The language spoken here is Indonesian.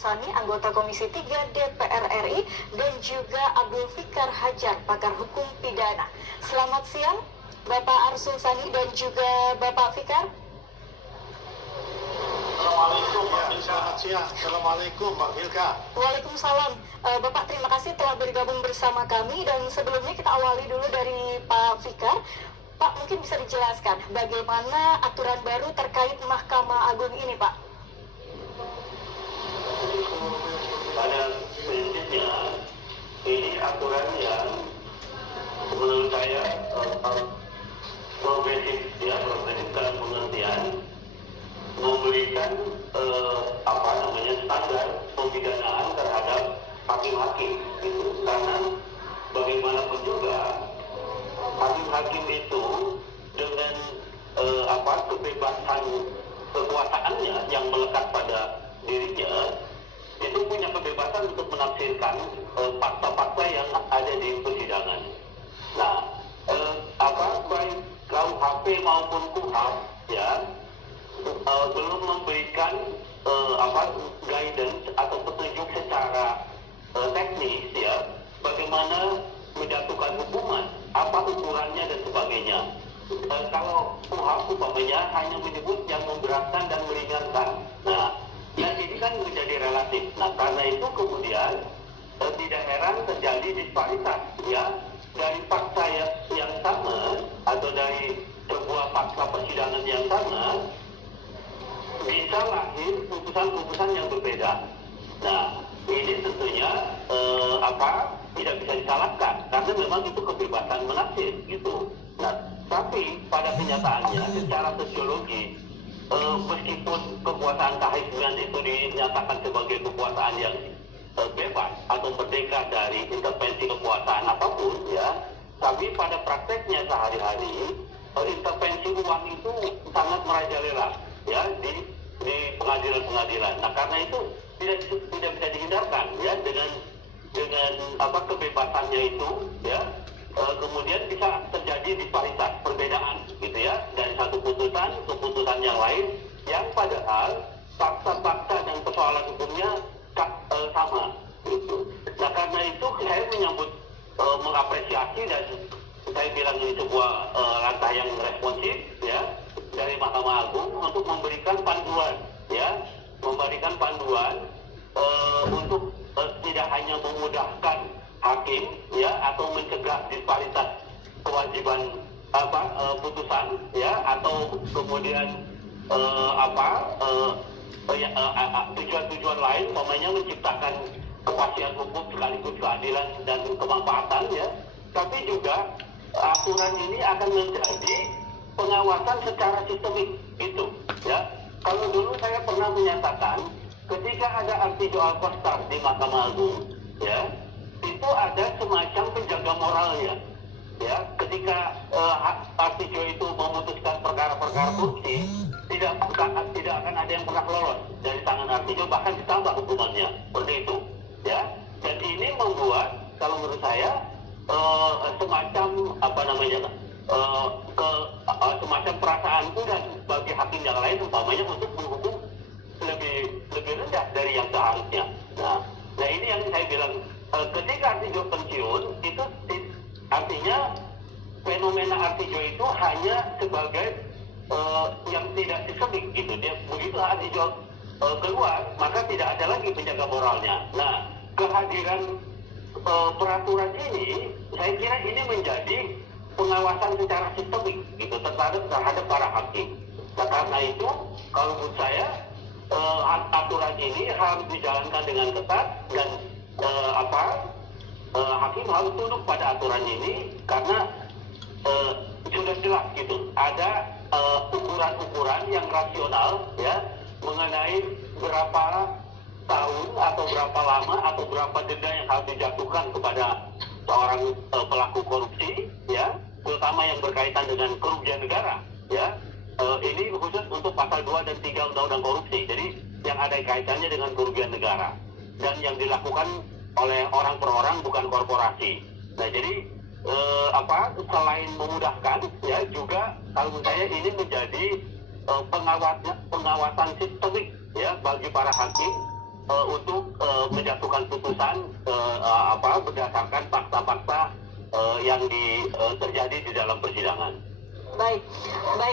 Sani, anggota Komisi 3 DPR RI, dan juga Abdul Fikar Hajar, pakar hukum pidana. Selamat siang, Bapak Arsul Sani dan juga Bapak Fikar. Assalamualaikum, Mbak Filka. Selamat siang. Assalamualaikum, Mbak Filka. Waalaikumsalam. Bapak, terima kasih telah bergabung bersama kami. Dan sebelumnya kita awali dulu dari Pak Fikar. Pak, mungkin bisa dijelaskan bagaimana aturan baru terkait Mahkamah Agung ini, Pak? Pada prinsipnya, ini aturan yang menurut saya progresif dalam pengertian memberikan standar pemidanaan terhadap hakim-hakim gitu. Karena bagaimanapun juga hakim-hakim itu dengan kebebasan kekuasaannya yang melekat pada dirinya itu punya kebebasan untuk menafsirkan fakta-fakta yang ada di persidangan. Nah, baik KUHP maupun KUHAP belum memberikan guidance atau petunjuk secara teknis bagaimana menjatuhkan hukuman, apa ukurannya dan sebagainya. Kalau KUHAP umpamanya hanya menyebut yang memberatkan dan meringankan. Nah, dan ini kan menjadi relatif. Nah, karena itu kemudian tidak heran terjadi disparitas dari fakta yang sama atau dari sebuah fakta persidangan yang sama bisa lahir putusan-putusan yang berbeda. Nah, ini tentunya tidak bisa disalahkan karena memang itu kebebasan menafsir gitu. Nah, tapi pada kenyataannya secara sosiologi meskipun kekuasaan kehakiman itu dinyatakan sebagai kekuasaan yang bebas atau merdeka dari intervensi kekuasaan apapun tapi pada prakteknya sehari-hari intervensi uang itu sangat merajalela di pengadilan-pengadilan. Nah, karena itu tidak bisa dihindarkan dengan kebebasannya itu kemudian bisa terjadi disparitas perbedaan gitu dari satu putusan ke putusan yang lain yang padahal fakta-fakta dan persoalan hukumnya sama gitu. Nah, karena itu saya menyambut mengapresiasi dan saya bilang ini sebuah langkah yang responsif dari Mahkamah Agung untuk memberikan panduan untuk tidak hanya memudahkan hakim atau mencegah disparitas kewajiban putusan atau kemudian tujuan-tujuan lain umpamanya menciptakan kepastian hukum sekaligus keadilan dan kemanfaatan tapi juga aturan ini akan menjadi pengawasan secara sistemik itu Kalau dulu saya pernah menyatakan ketika ada artijo al-kostar di Mahkamah Agung itu ada semacam penjaga moralnya ketika artijo itu memutuskan perkara-perkara korupsi tidak akan ada yang pernah lolos dari tangan artijo, bahkan ditambah hukumannya seperti itu dan ini membuat kalau menurut saya semacam semacam perasaanku dan bagi hakim yang lain umpamanya untuk menghukum lebih rendah dari yang seharusnya. Nah ini yang saya bilang ketika artijo pensiun itu artinya fenomena artijo itu hanya sebagai yang tidak sistemik gitu. Dia begitu artijo keluar maka tidak ada lagi penjaga moralnya. Nah kehadiran peraturan ini saya kira ini menjadi pengawasan secara sistemik gitu terhadap para hakim. Nah, karena itu kalau menurut saya aturan ini harus dijalankan dengan ketat dan hakim harus tunduk pada aturan ini karena sudah jelas gitu ada ukuran-ukuran yang rasional mengenai berapa tahun atau berapa lama atau berapa denda yang harus dijatuhkan kepada seorang pelaku korupsi terutama yang berkaitan dengan kerugian negara ini khusus untuk pasal 2 dan 3 Undang-Undang Korupsi. Jadi yang ada kaitannya dengan kerugian negara dan yang dilakukan oleh orang per orang bukan korporasi. Nah jadi selain memudahkan juga kalau menurut saya ini menjadi pengawasan sistemik bagi para hakim untuk menjatuhkan putusan berdasarkan fakta-fakta yang terjadi di dalam persidangan. Baik, baik.